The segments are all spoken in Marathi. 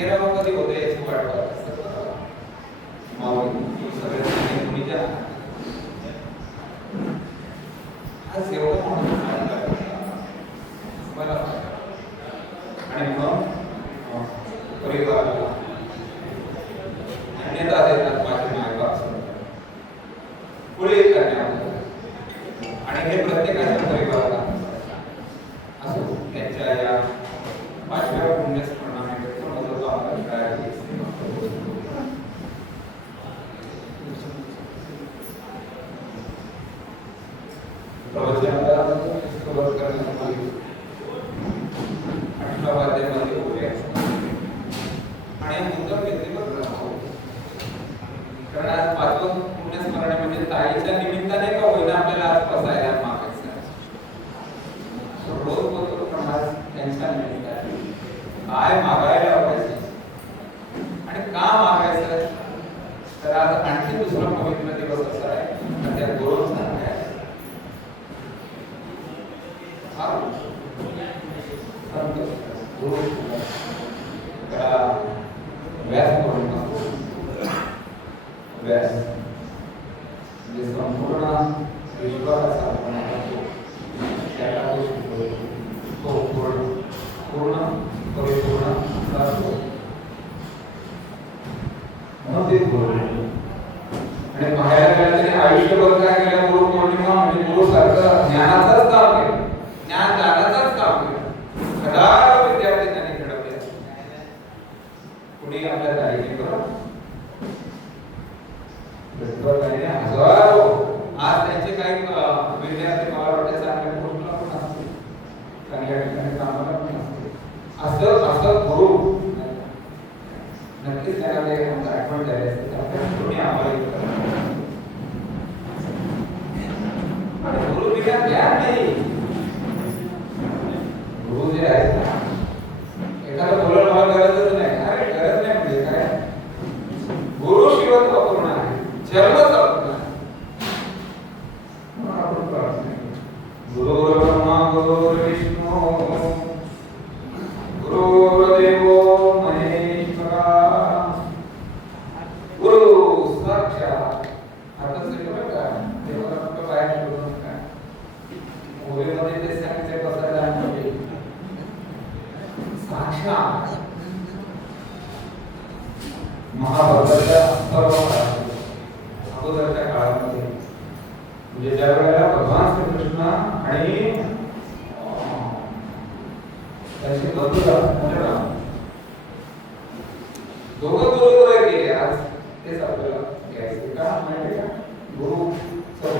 13 कधी होते याची वाट बघत असतात. माऊली सगळ्यांनी मुलीच्या आज एवढं म्हणून मला आणि मग परिवाराला अन्यथा देतात माझे मायबाप पुढे करण्याबद्दल आणि हे प्रत्येकाच्या परिवाराला असो त्यांच्या या 5व्या पुण्यस्मरणानिमित्त मदत आम्हाला करायची प्रवचनाला सुरुवात करण्यासाठी 8व्या वाद्यामध्ये उभे आणि मुद्दाम घेतली बघ कारण आज 5वं पुण्यस्मरण म्हणजे ताईच्या निमित्ताने का होईना आपल्याला आज बसायला मागायचं रोज बोलतो पण आज त्यांच्या निमित्ताने काय मागायला पाहिजे आणि का मागायचं तर आज आणखी दुसरा पवित्र दिवस असा आहे त्या गुरुचा आहे व्यास व्यास म्हणजे संपूर्ण विश्वास आपण त्याला तो पूर्ण परिपूर्ण असतो म्हणून ते गुरु आणि पाहायला गेलं तरी आयुष्यभर काय केलं गुरु पौर्णिमा म्हणजे गुरु सारखं ज्ञानाचंच काम केलं ज्ञान दानाचंच काम केलं हजारो विद्यार्थी त्यांनी घडवले कुणी आपल्या ताईने करा हजारो आज त्यांचे काही विद्यार्थी मला वाटते चांगल्या ग्रुपला पण असतील चांगल्या ठिकाणी कामाला पण असतील असं गुरु नक्कीच त्यांना ते आठवण द्यायचं आपल्याला कोणी आम्हाला गुरु बिना ज्ञान नाही गुरु जे आहेत ना एखादं बोलणं मला गरजच नाही अरे गरज नाही म्हणजे काय गुरु शिवत्व पूर्ण आहे जन्मच अपूर्ण आहे म्हणून आपण प्रार्थना गुरु ब्रह्मा गुरु विष्णू गुरुर्देवो महेश्वरा गुरु साक्षात आता सगळं काय देवाला कुठं बाहेर ठेवलं काय ओळीमध्ये ते सांगितले बसायला आणले साक्षात महाभारताच्या अगोदरच्या काळामध्ये म्हणजे ज्या वेळेला भगवान श्रीकृष्ण आणि त्याचे बंधू दोघं गुरुवर गेले आज तेच आपल्याला घ्यायचे का माहिती का गुरु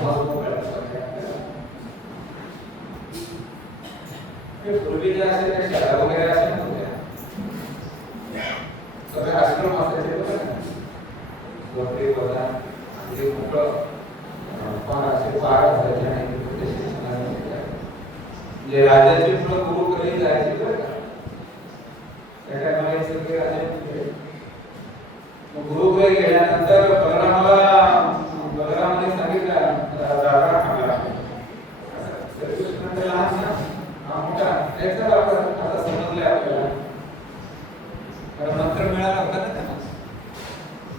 महत्व पूर्वी ज्या असे त्या शाळा वगैरे अशा नव्हत्या सगळे आश्रम असायचे बघा वरती बघा ते मोकळं पार असायचे आणि जे राजाचे गुरु कधी जायचे बरं का त्या टायमाला सगळे राजे गुरुकडे गेल्यानंतर बलरामाने सांगितलं दादा श्रीकृष्ण लहान ना मोठा त्याचा आता समजले आपल्याला कारण मंत्र मिळाला होता ना त्यांना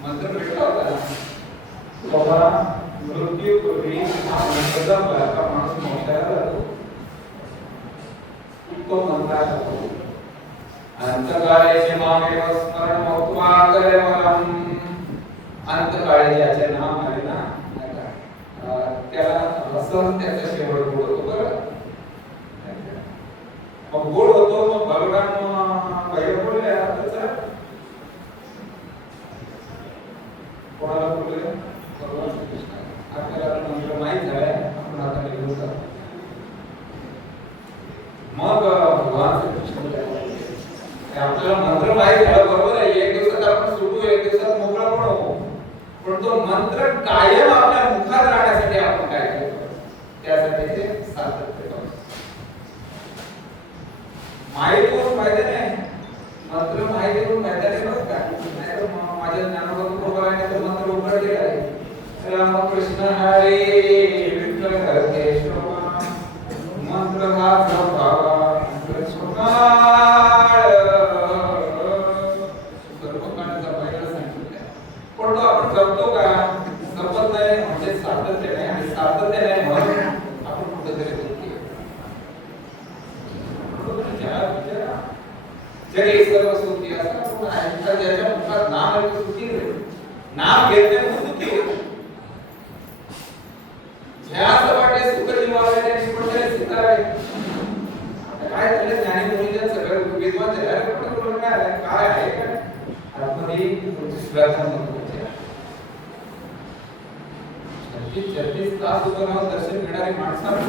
मंत्र भेटला होता बाबा मृत्यू पूर्वी माणूस मोक्षाला जातो तो मंत्र अंतकाळेचे मागे स्मरण मौत्वा कलेवरम अंतकाळी ज्याचे नाम आहे ना त्याला असं त्याचा शेवट गोड होतो बरं मग गोड होतो मग बलराम पहिले बोलले कोणाला बोलले भगवान श्रीकृष्ण आपल्याला मंत्र माहीत झालाय आपण आता निघून जातो मग भगवान श्रीकृष्ण आपल्याला मंत्र माहीत झाला बरोबर आहे एक दिवसात आपण सुटू एक दिवसात मोकळा पण होऊ पण तो मंत्र कायम आपल्या मुखात राहण्यासाठी आपण काय करतो त्यासाठी ते सातत्य करतो माहिती होऊन फायदा नाही मंत्र माहिती होऊन फायदा नाही बघ का नाहीतर माझ्या ज्ञानाबरोबर बरोबर आहे तर मंत्र उघड गेला आहे रामकृष्ण हरे विठ्ठल हरकेश्वर मंत्र हा प्रभाव सातत्याने म्हणून आपण कुठेतरी दुःखी जरी सर्व सुखी असं आहे ज्याच्या मुखात नाम आहे तो सुखी होईल. नाम घेतले म्हणून सुखी होईल. ज्या असं वाटते सुख जीवावे त्यांनी कोणतरी स्वीकारावे. काय झालं ज्ञानी मुनीच्या सगळं विद्वान झाले पण काय आहे काय आतमध्ये श्रद्धा नको. 36 तास उभं राहून दर्शन घेणारी माणसांना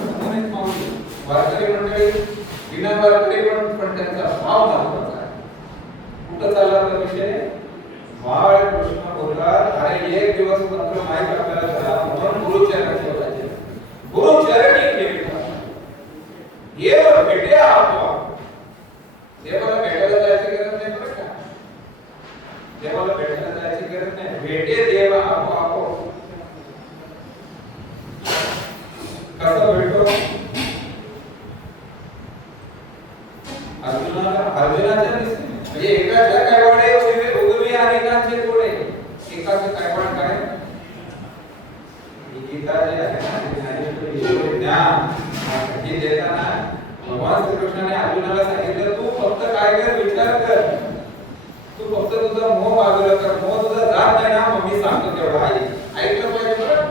मावली वारकरी मंडळी विना वारकरी पण त्यांचा भाव महत्वाचा आहे. कुठं चालला तो विषय बाळ कृष्ण बोलतात अरे एक दिवस मंत्र माहिती आपल्याला झाला म्हणून गुरुचरणी बोलायचे. गुरुचरणी ठेवतात देव भेटे आपोआप. देवाला भेटायला जायची गरज नाही बरं का. देवाला भेटायला जायची गरज नाही. भेटे देव आपोआप. कसं भेटतो अर्जुनाच्या म्हणजे एकाच्या कायवाडे उगवी अनेकांचे कोडे. एकाचे कायवाड काय गीता जे आहे ना ज्ञान हे देताना भगवान श्रीकृष्णाने अर्जुनाला सांगितलं तू फक्त काय कर विचार कर. तू फक्त तुझा मोह बाजूला कर. मोह तुझा जात नाही ना मग मी सांगतो तेवढं ऐकलं पाहिजे बरं.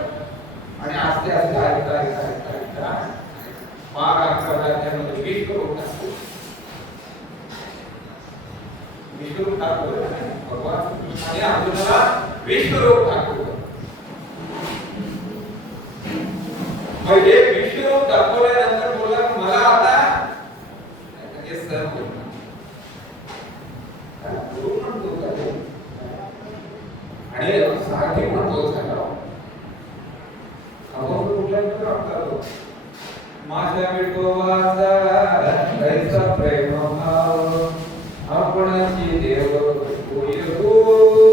आणि आस्ते आस्ते ऐकता ऐकता ऐकता ऐकता माग आकाराला त्यामध्ये विश्वरूप टाकतो. विश्वरूप टाकतो भगवान श्रीकृष्णाने अर्जुनाला विश्वरूप टाकतो. मग हे विश्वरूप दाखवल्यानंतर बोलला मला आता हे सहन होत नाही. गुरु म्हणतो आणि सारखी म्हणतो झाला माझ्या विठोबाचा कैसा प्रेम भाव आपणाची देव होय गुरु.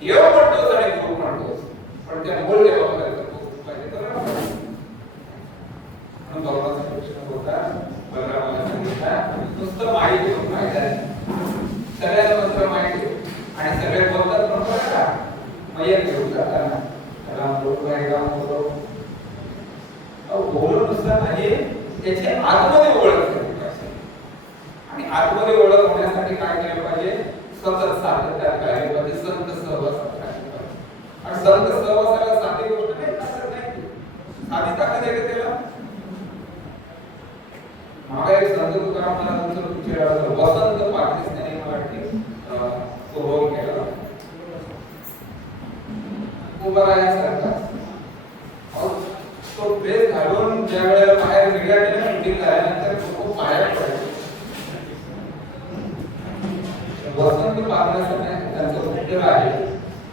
देव म्हणतोस आणि गुरु म्हणतोस पण त्या मूळ देवाला पाहिजे तर म्हणून भगवान श्रीकृष्ण बोलतात बलरामाला सांगितलं नुसतं माहिती घेऊन फायदा सगळ्यात मंत्र माहिती आणि सगळे बोलतात पण बरं का मयत घेऊन जाताना बोलून नुसतं नाही त्याची आतमध्ये ओळख आणि आतमध्ये ओळख होण्यासाठी काय केलं पाहिजे सतत सातत्यात राहिले पाहिजे. संत सहवासात राहिले पाहिजे. आणि संत सहवासाला साधी गोष्ट नाही साधी ताकद आहे त्याला. मागा एक संत तुकाराम महाराजांचं वसंत पाटील त्यांनी मराठी तो रोल केला उभा राहायसारखा. तो ड्रेस घालून ज्या वेळेला बाहेर निघाला ना शूटिंग झाल्यानंतर खूप बाहेर पडायचे. वसंत पाहण्यासाठी त्यांचं उत्तर आहे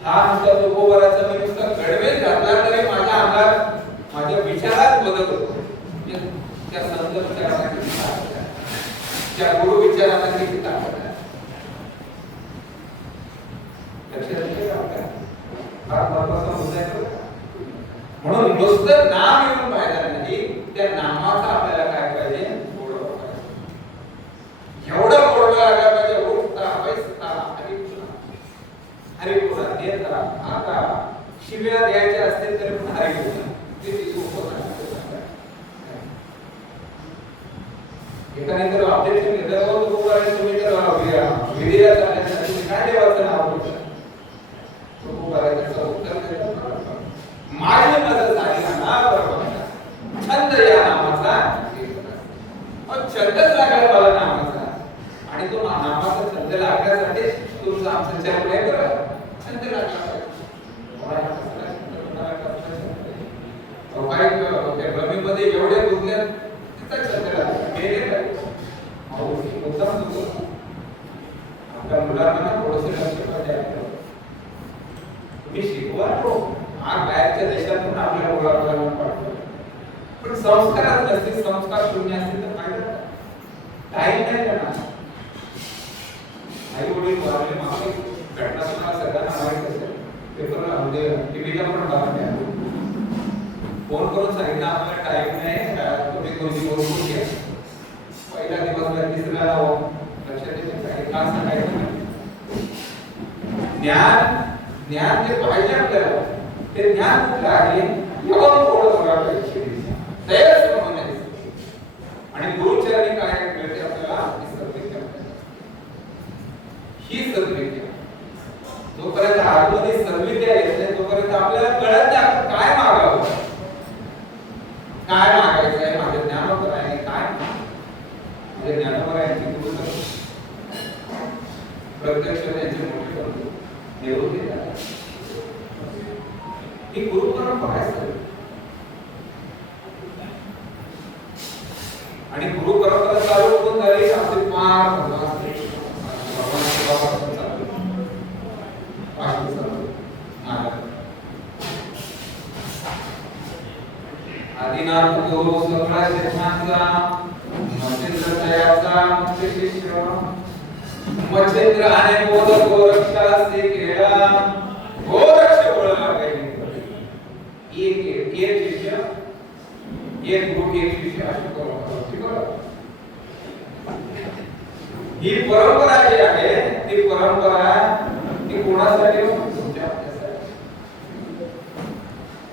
हा नुसता तो उभारायचा मी नुसता गडवेच घातला तरी माझ्या अंगात माझ्या विचारात बदल होतो. त्या संत विचारांना किती ताकद आहे. त्या गुरु विचारांना किती ताकद आहे. लक्षात ठेवा आपल्या हा महत्वाचा मुद्दा आहे. म्हणून नुसतं नाम येऊन फायदा नाही त्या नामाचा आपल्याला काय पाहिजे गोडवा पाहिजे. एवढं गोडवा लागायला पाहिजे उठता बैसता हरिपुरा देता आता शिव्या द्यायच्या असतील तरी पण हरिपुरा किती सोपं एकाने तर ऑब्जेक्शन घेतलं तो करायचं तुम्ही तर विधिला चालण्यासाठी काय देवाचं नाव घेतलं तो करायचं उत्तर देतात. माझी मदत झाली ना बरोबर छंद या नामाचा छंदच लागला मला नामाचा आणि तो नामाचा छंद लागण्यासाठी तुमचं आमचं चरण आहे बरं छंद लागला पाहिजे. भूमीमध्ये एवढे गुंतले तिचा छंद लागला गेले उत्तम आपल्या मुलांना थोडंसं लक्ष पाहिजे. तुम्ही शिकवा तो आज बाहेरच्या देशातून आपल्या मुलांना पाठवतो पण संस्कारात नसतील संस्कार शून्य असतील तर फायदा काही नाही करणार. आई वडील वारले मागे घटना तुम्हाला सगळ्यांना माहित असेल पेपरला म्हणजे टीव्हीला पण बातम्या फोन करून सांगितलं आम्हाला टाइम नाही तुम्ही कोणती बोलून घ्या. पहिला दिवसला तिसऱ्याला लक्षात येते काही खास सांगायचं ज्ञान ज्ञान ते पाहिजे आपल्याला ते ज्ञान कुठलं आहे यावर थोडं बघायला पाहिजे तयार होण्याची. आणि गुरुचरणी काय मिळते आपल्याला ही सद्विद्या. जोपर्यंत आतमध्ये सद्विद्या येत नाही तोपर्यंत आपल्याला कळत नाही आपण काय मागावं, काय मागायचं आहे. माझे ज्ञानोबर आहे काय, माझे ज्ञानोबर आहे की गुरु प्रत्यक्ष त्यांचे मोठे करतो निरोध देतात. ही गुरु परंपरा आहे. आणि गुरु परंपरा चालू होऊन झाली आपले फार आदिनाथ गुरु सगळा शिष्यांचा मच्छिंद्र तयाचा मुख्य शिष्य मच्छिंद्र आणि मोदक गोरक्षा से केला गोरक्ष बोलला काही एक शिष्य एक गुरु एक शिष्य अशी परंपरा. ही परंपरा जी आहे ती परंपरा ती कोणासाठी तुमच्या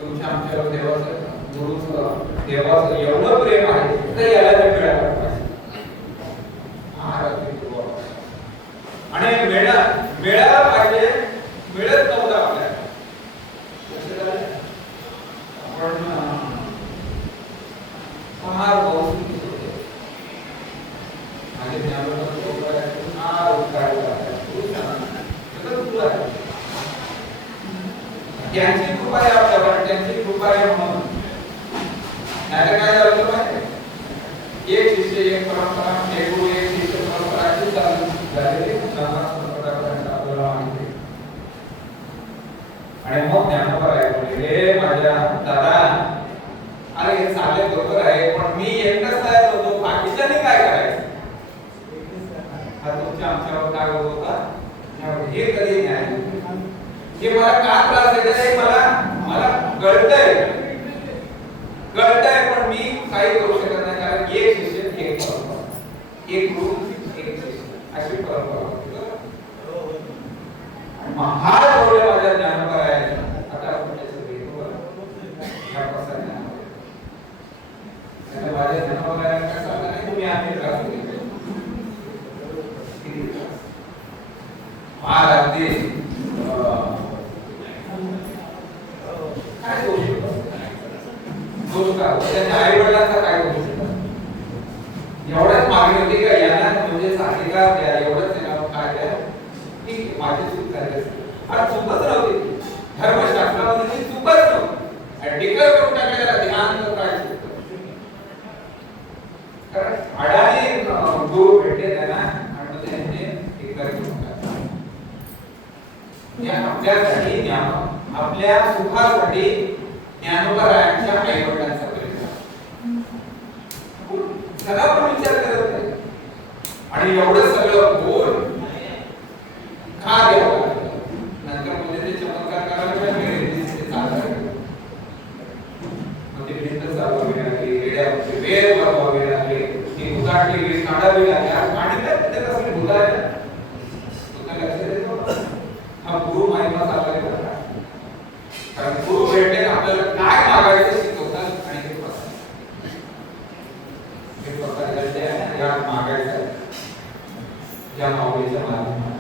तुमच्या आमच्या देवाचं गुरुचं देवाचं एवढं प्रेम आहे तर याला मिळालं पाहिजे. आणि मिळायला पाहिजे. मिळत नव्हतं आपल्याला. आपण फार बहुसंख्य होते. माझे त्यांची कृपा आहे आपल्यावर, त्यांची कृपा आहे म्हणून. नाही काय झालं माहिती, एक शिष्य एक परंपरा, एक गुरु एक शिष्य परंपरा अशी चालू झालेली परंपरापर्यंत आपल्याला माहिती. आणि मग ज्ञानोबा आहे बोलले माझ्या दादा अरे हे चालले बरोबर आहे पण मी एकटाच तयार होतो बाकीच्यांनी काय करायचं. हा तुमच्या आमच्यावर काय होत होता हे कधी नाही की मला का त्रास देते मला कळतंय पण मी काही करू शकत नाही कारण एक शिष्य एक परंपरा, एक गुरु एक शिष्य अशी परंपरा. महान प्रॉब्लेम माझ्या ज्ञानोबा आहे. आता आपण त्याचं भेटू या प्रसंगात आणि माझ्या ज्ञानोबा आहे काय सांगा नाही तुम्ही आम्ही त्रास दिले महाराज ते काय दोष त्यांच्या आई वडिलांचा काय दोष एवढ्याच मागणी होती का यांना म्हणजे अधिकार द्या एवढंच काय द्या की माझी चूक झाली आणि चूकच नव्हती धर्मशास्त्रामध्ये चूकच नव्हती डिक्लेअर करून टाकलेला ध्यान काय कारण अडाणी गुरु भेटले त्यांना आणि त्यांनी डिक्लेअर करून टाकले आपल्यासाठी ज्ञान आपल्या सुखासाठी ज्ञानोबरायांच्या आई वडिलांचा सगळा पण विचार करत नाही आणि एवढं सगळं बोल का द्यावं नंतर म्हणजे ते चमत्कार करायला भिंत चालवावी लागली रेड्यावरचे वेळ वागवावे लागले ती उदाटली वेळ काढावी लागली आणि काय तिथे कसली भूत आहे तुला लक्षात येतो हा गुरु महिमा चाललाय बरं कारण गुरु भेटले आपल्याला काय मागायचं शिकवतात आणि ते या मागायचं या माऊलीच्या माध्यमातून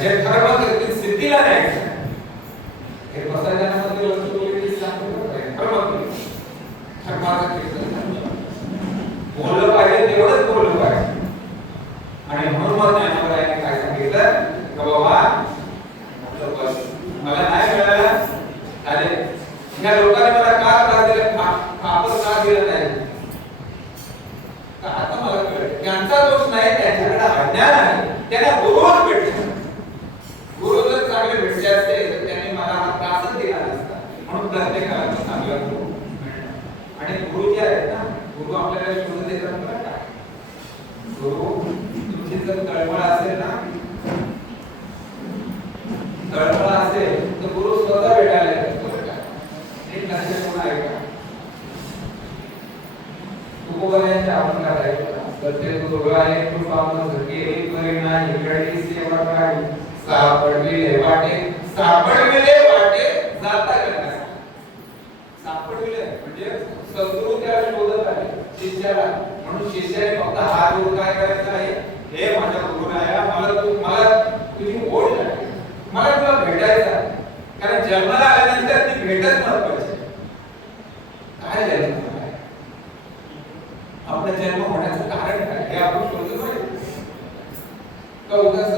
हे खरं म्हणजे सिद्धीला द्यायचं हे प्रसादामध्ये वस्तू सांगतो बोललं पाहिजे तेवढंच बोललं पाहिजे. आणि म्हणून मग ज्ञानोबरायांनी काय सांगितलं की बाबा मला नाही मिळालं अरे या लोकांनी मला का त्रास दिला कापड का दिलं नाही आता मला कळलं त्यांचा दोष नाही त्यांच्याकडे अज्ञान आहे त्यांना गुरुच भेटले गुरु जर चांगले भेटले असते तर त्यांनी मला हा त्रासच दिला नसता. म्हणून प्रत्येकाला चांगला गुरु आणि गुरु जे आहेत ना गुरु आपल्याला शोधून देतात बरं का. गुरु तुमची जर तळमळ असेल ना तळमळ असेल तर गुरु स्वतः भेटायला येतात बरं का. एक लक्षात कोण आहे का तुकोबऱ्यांच्या आपण करायचं सत्य दुर्गाने कृपावून केली परिणाम इकडची सेवा काय सापडली वाटे सापडविले वाटे जाता गेला. सापडविले म्हणजे सद्गुरु त्याला शोधत आहे शिष्याला. म्हणून शिष्याने फक्त हात जोडून काय करायचं आहे, हे माझ्या गुरुनाया मला तुझी ओढ लागली, मला तुला भेटायचं आहे. कारण जन्माला आल्यानंतर ती भेटच महत्वाची. काय झालं आपला जन्म होण्याचं कारण काय हे आपण शोधलं पाहिजे. का उगाच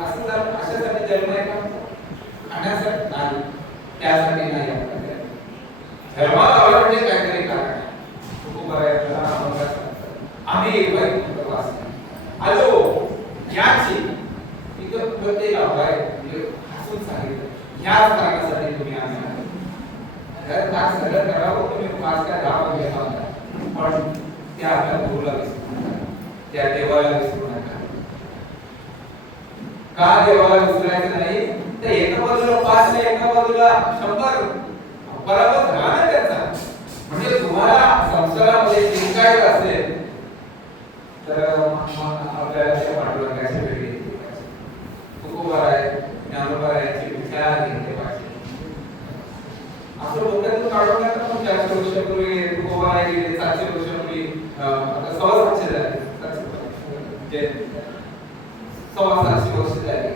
असं झालं अशासाठी जन्म आहे का? खाण्यासाठी नाही, त्यासाठी नाही. जन्माला आला म्हणजे काहीतरी कारण आम्ही आलो याची इथं प्रत्येक आहे म्हणजे हसून सांगितलं ह्याच कारणासाठी तुम्ही आम्ही सगळं करावं. तुम्ही पाच काय गाव घेता पण त्या आपल्या गुरुला विसरू नका, त्या देवाला विसरू नका. का देवाला विसरायचं नाही? तर एका बाजूला 5 आणि एका बाजूला 100 बरोबर झाला ना त्याचा. म्हणजे तुम्हाला संसारामध्ये जिंकायचं असेल तर आपल्याला त्या पाठवण्याची वेळ येते. तुकोबार आहे, ज्ञानोबार आहे, याची विचार घेतले पाहिजे. असं डोक्यातून काढून नका. पण 400 वर्षापूर्वी तुकोबार आहे गेले, 700 वर्षापूर्वी आता 750 झाले, म्हणजे 750 वर्ष झाली.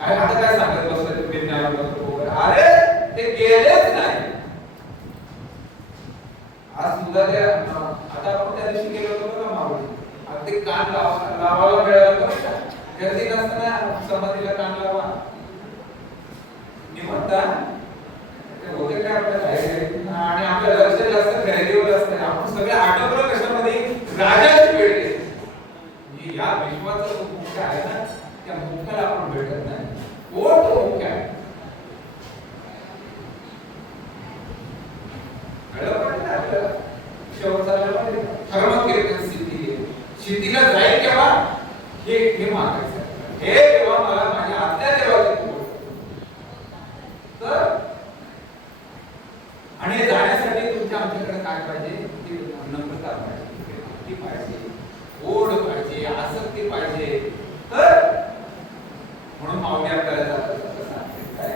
आता काय सांगत बसलं तुम्ही ज्ञानोबा तुकोबार? अरे ते गेलेच नाही. आज सुद्धा त्या आता आपण त्या दिवशी गेलो होतो ना मावळ, ते कान लावायला मिळालं बरं का? गर्दी नसताना समाधीला कान लावा निमंता ते होते काय आपल्याला. आणि आपल्या लक्ष जास्त खरेदीवर असतं. आपण सगळे आटोपलं कशामध्ये? राजाची भेट घेतो. म्हणजे या विश्वाचा जो मुख्य आहे ना, त्या मुख्याला आपण भेटत नाही. कोण तो मुख्य आहे? सिद्धीला जाईल केव्हा हे मागायचं. हे तेव्हा मला माझ्या आत्या देवाची तर. आणि जाण्यासाठी तुमच्या आमच्याकडे काय पाहिजे? ती नम्रता पाहिजे, ती पाहिजे, ओढ पाहिजे, आसक्ती पाहिजे. तर म्हणून मावळे आपल्याला जातात काय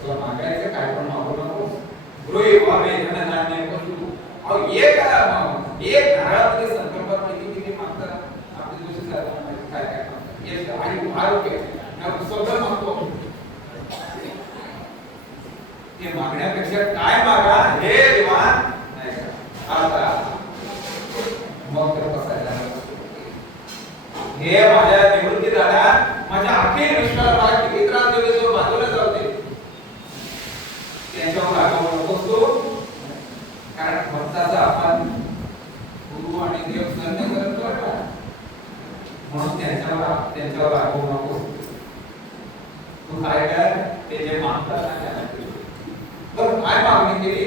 तुला मागायचं काय पण मागू नको. गृही भावे धनधान्य वस्तू. अहो एक नारळामध्ये संकल्पात किती मागतात आपली दुसरी काय काय मागतात. एक आरोग्य सगळं मागतो. ते मागण्यापेक्षा काय मागा हे विमान नाही का. आता मग तर बसायला हे माझ्या निवृत्ती झाल्या, माझ्या अखिल विश्वाला मला किती त्रास दिले तो बाजूला जाऊ दे. त्यांच्यावर रागवू नकोस तू. कारण भक्ताचा आपण गुरु आणि देव सहन करतो का? म्हणून त्यांच्यावर रागवू नको. तू काय कर, ते जे मागतात ना त्याला बरं काय मागणी केली?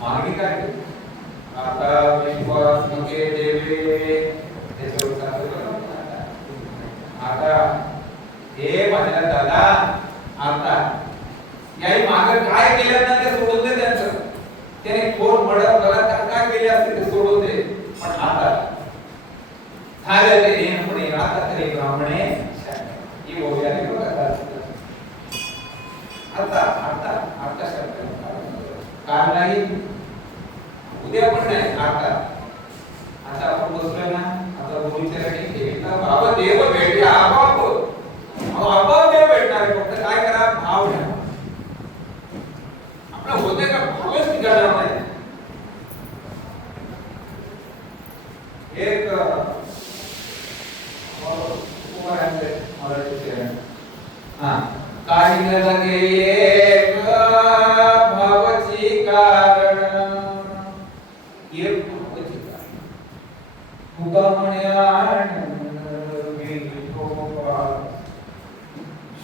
मागणी काय केली? आता विश्वास नके देवे त्याच्यावर सांगतो. आता हे माझ्या दादा आता याही मागे काय केलं ना ते सोडून दे. त्यांचं त्याने कोण मर्डर करत काय केले असते ते सोडून दे. पण आता झालं ते नेमणे आता तरी ब्राह्मणे ही ओव्याने बघा. आता शब्द काल नाही उद्या पण नाही. आता आपण बसलोय ना, आता गुरुच्या ठिकाणी बाबा देव भेटला आपोआप देव भेटणार. फक्त काय करा, भाव घ्या. आपला होते का भावच निघाला नाही. एक काही न लगे एक भावची कारण एक भावची कारण तुका म्हणे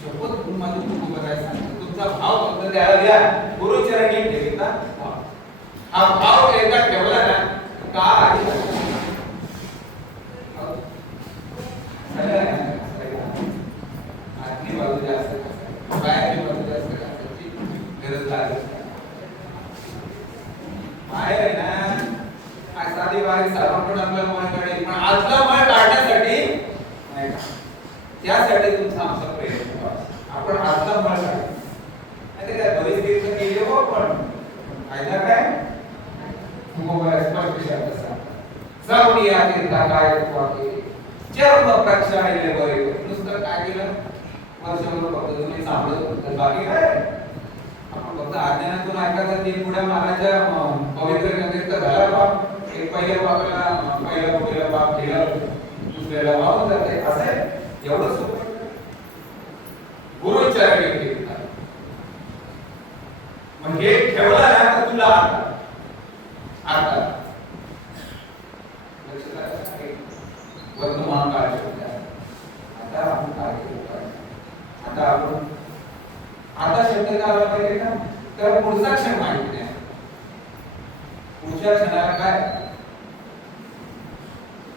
शपथ करून माझी तुम्ही बघायला सांगतो. तुमचा भाव फक्त द्यायला द्या. गुरुचरणी ठेवता हा भाव एकदा ठेवला ना काय आतली बाजू जास्त बाहेरची बाजू जास्त करायची गरज लागत बाहेर आहे ना. साधी बारीक साबण पण आपल्याला मन काढेल, पण आतला मन काढण्यासाठी नाही का त्यासाठी तुमचा आमचा प्रयत्न आपण आता म्हणा नाही काय बरीच तीर्थ केली हो पण फायदा काय स्पष्ट शब्द सांग जाऊन या तीर्था काय वाके चर्म प्रक्षाळले बरे नुसतं काय केलं वर्षभर फक्त तुम्ही सांभाळत बाकी काय आपण फक्त अज्ञानातून ऐकायचं तीन पुढ्या मानाच्या पवित्र नदीत झाला बाप एक पहिल्या बापाला पहिल्या बाप गेला दुसऱ्याला वाहून जाते असं आहे एवढं सोपं गुरु चरणी मग हे ठेवला ना तर तुला आता वर्तमान काळ आता आपण काय केलं आता आपण आता शब्द काय आला पाहिजे ना तर पुढचा क्षण माहिती नाही पुढच्या क्षणाला काय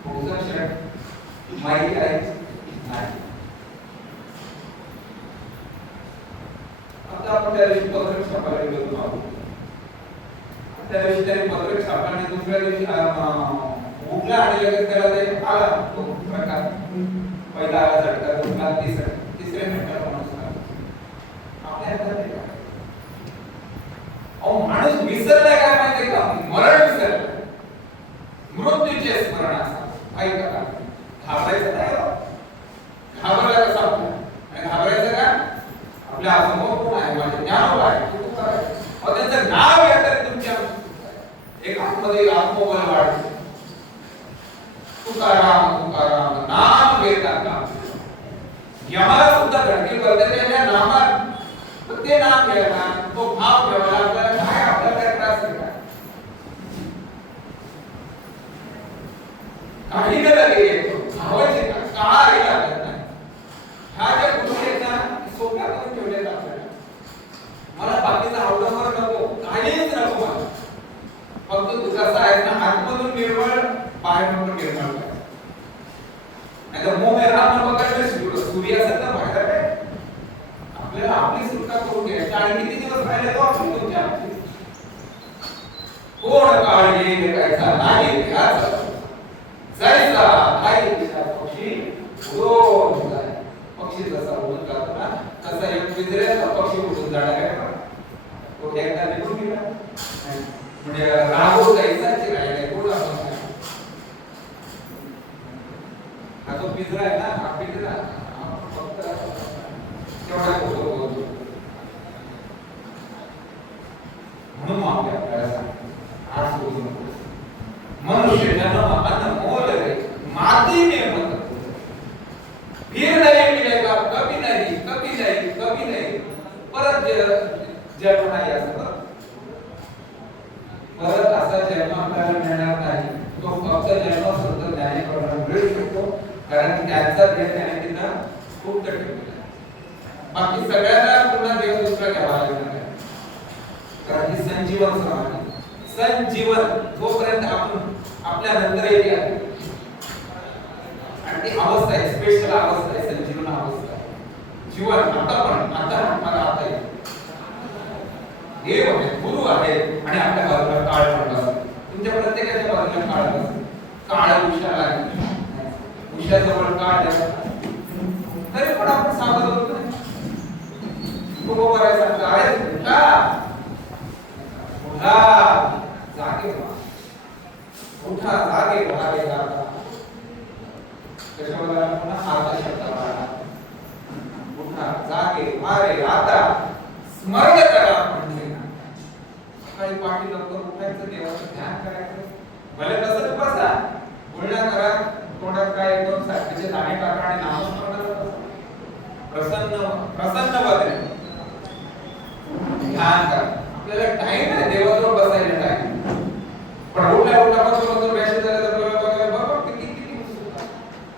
पुढचा क्षण माहिती आहे नाही आता आपण त्या दिवशी पत्रक छापायला गेलो होतो त्या दिवशी त्याने पत्रक छापल्याने दुसऱ्या दिवशी उठला आणि लगेच त्याला ते आला तो प्रकार पहिला आला झटका दुसरा तिसऱ्या मिनिटाला माणूस आला आपल्या हातात आहे का अहो माणूस विसरलाय काय माहिती का मरण विसरलाय मृत्यूचे स्मरण असं ऐका का घाबरायचं नाही घाबरला कसा आपला घाबरायचं का आपल्या समोर कोण आहे माझे ज्ञानोबा आहे तू करायचं त्यांचं नाव या तरी तुमच्या एक आतमध्ये आत्मबल वाढते तुकाराम तुकाराम नाम घेता का यमाला सुद्धा धडकी करते त्याच्या नामात ते नाम घ्यायला तो भाव ठेवायला आपल्याला काय आपल्याला काय त्रास आहे काही न लगे येतो भावाचे काय लागत नाही ह्या ज्या गोष्टी आहेत ना सोप्या करून ठेवल्या आपल्याला मला बाकीचा आवडवर नको काहीच नको मला फक्त तू कसा आहे ना आतमधून निर्मळ बाहेरून निर्मळ नाही तर मोह राम बघायला सूर्य असेल ना बाहेर आहे आपल्याला आपली सुटका करून घ्यायची आणि किती दिवस राहिले तो आपण तुमच्या कोण काळजी कायचा नाही घ्यायचा जायचा नाही दिशा पक्षी उडून जाय पक्षी जसा उडून जातो ना तसा एक पिंजऱ्याचा पक्षी उडून जाणार आहे तो एकदा निघून गेला म्हणजे राहू जायचा की राहिले कोण आपण हा तो पिंजरा आहे ना हा पिंजरा फक्त तेवढा होतो म्हणून आपल्याला आज बोलू मनुष्य जन्म अनमोल रे माती में मत फिर नहीं मिलेगा कभी नहीं कभी नहीं कभी नहीं परत जन्म नाही असं परत असा जन्म आपल्याला मिळणार नाही तो फक्त जन्म संत ज्ञानेश्वरांना मिळू शकतो कारण की त्यांचा ज्ञानेंद्र खूप कठीण बाकी सगळ्यांना पुन्हा देव दुसरा घ्यावा लागणार आहे कारण की संजीवन समाधी संजीवन जोपर्यंत आपण आपल्या नंतर येते आणि ती अवस्था आहे स्पेशल अवस्था आहे संजीवन अवस्था जीवन आता पण आता मला आता येते देव आहे गुरु आहे आणि आपल्या बाजूला काळ पण बसतो तुमच्या प्रत्येकाच्या बाजूला काळ बसतो काळ उशाला आहे उशाजवळ काळ आहे तरी पण आपण सावध होतो खूप करायचा काय उठा उठा जागे उठा जागे भागे जागा कशावर पुन्हा आता शब्द वाढा उठा जागे भागे आता स्मरण करा म्हणजे सकाळी पाठी लवकर उठायचं देवाचं ध्यान करायचं भले तसंच बसा गुळण्या करा तोंडात काय एकदम साखरेचे दाणे टाका आणि नामस्मरणाला प्रसन्न प्रसन्न बदले ध्यान करा आपल्याला टाइम आहे देवाजवळ बसायला टाइम पण उठल्या उठल्यापासून जर मेसेज झाला तर बाबा किती किती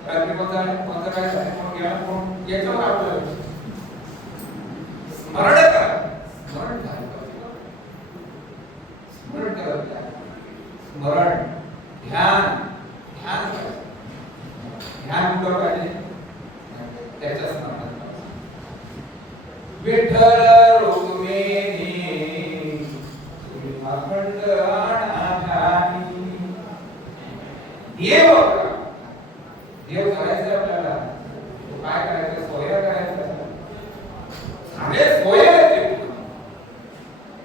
रात्री कोणता काय झालं गेला कोण याच्यावर आपल्याला स्मरण करा स्मरण स्मरण करा स्मरण ध्यान ध्यान ध्यान कुठं पाहिजे त्याच्या स्मरणात विठ्ठल रुक्मिणी अखंड अनाधानी देव देव करायचं आपल्याला काय करायचं सोया करायचं सारे सोय आहेत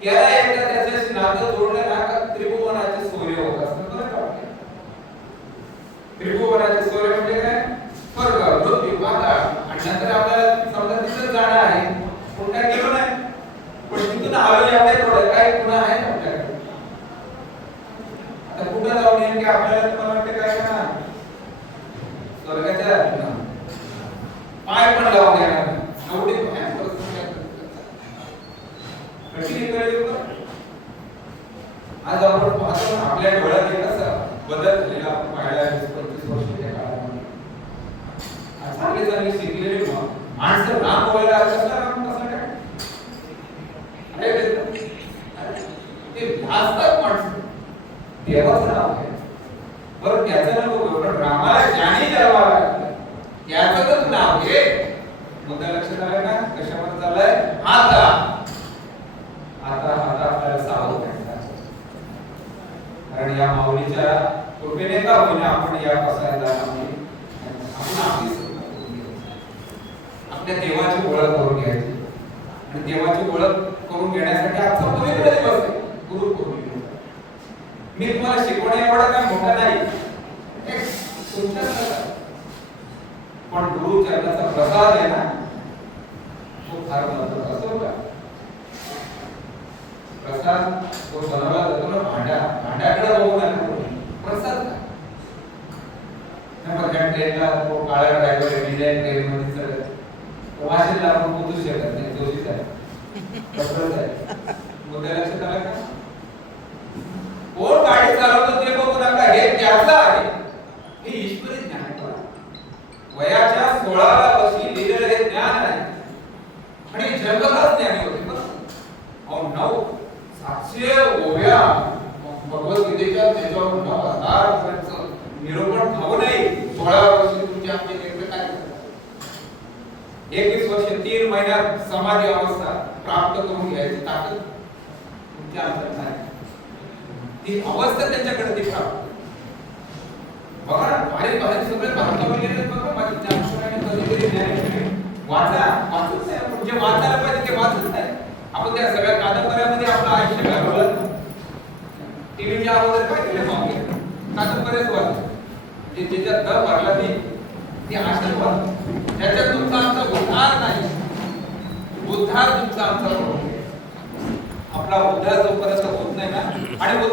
त्याला एकदा त्याच्याशी नातं जोडलं ना का त्रिभुवनाचे सोय होत असतात बरं का त्रिभुवनाचे सोय म्हणजे काय स्वर्ग पृथ्वी पाताळ आणि नंतर आपल्याला समजा तिथं जाणं आहे पण काय केलं नाही पण तिथून आलो एवढे थोडं काय पुन्हा आहे आपल्याकडे आता कुठं जाऊन येईल की आपल्याला तुम्हाला वाटतं काय ना स्वर्गाच्या पाय पण लावून येणार एवढी कठीण करायची आज आपण पाहतो आपल्या डोळ्यात एक असा बदल झालेला आपण पाहायला 25 वर्षाच्या काळामध्ये चांगली चांगली शिकलेली माणसं नाम बोलायला कसला नाम कसला काय ते भासतात माणसं देवाचं नाव आहे बरं त्याचं नाव बघू पण रामाला ज्याने जन्माला घातलं त्याचंच नाव आहे मुद्दा लक्षात आला ना कशामध्ये चाललाय आता आपल्याला सावध करायचं कारण या माऊलीच्या कृपेने का होईना आपण या पसायला आपण आपल्या देवाची ओळख करून घ्यायची आणि देवाची ओळख करून घेण्यासाठी आजचा पवित्र दिवस आहे गुरु पौर्णिमा मी तुम्हाला शिकवणे एवढा काय मोठा नाही पण गुरु चरणाचा प्रसाद आहे ना तो फार महत्त्वाचा असतो का प्रसाद तो बनवला जातो ना भांड्याकडे बघून आहे प्रसाद काय ट्रेनला तो काळा ड्रायव्हर डिझाईन ट्रेन मध्ये चढत वाशीला आपण पोहोचू शकत नाही जोशीच आहे मुद्दा लक्षात आला का कोण गाडी चालवतो ते बघू नका हे त्याचं आहे हे ईश्वरी ज्ञान आहे वयाच्या 16व्या वर्षी दिलेलं हे ज्ञान आहे आणि जन्मतःच ज्ञानी होते बरं 700 ओव्या भगवद्गीतेच्या त्याच्यावर 9000 पर्यंत निरूपण हवं नाही 16 वर्षी तुमचे आमचे लेकर काय करतात 21 वर्ष 3 महिन्यात समाधी अवस्था प्राप्त करून घ्यायची ताकद तुमच्या अंतर्गत आहे ती अवस्था त्यांच्याकडे ती प्राप्त बघा भारी सगळे भारतामध्ये बघा माझी ज्ञानशाने कधीतरी ज्ञान वाचा वाचत नाही आपण जे वाचायला पाहिजे ते वाचत नाही आपण त्या सगळ्या कादंबऱ्यामध्ये आपलं आयुष्य घालवलं टीव्हीच्या अगोदर काय केलं मागे कादंबऱ्याच वाचलं जे ज्याच्यात दर भरला ती आशीर्वाद ज्याच्यात तुमचा आमचा उद्धार नाही उद्धार तुमचा आमचा आपला उद्धार जोपर्यंत होत नाही ना आणि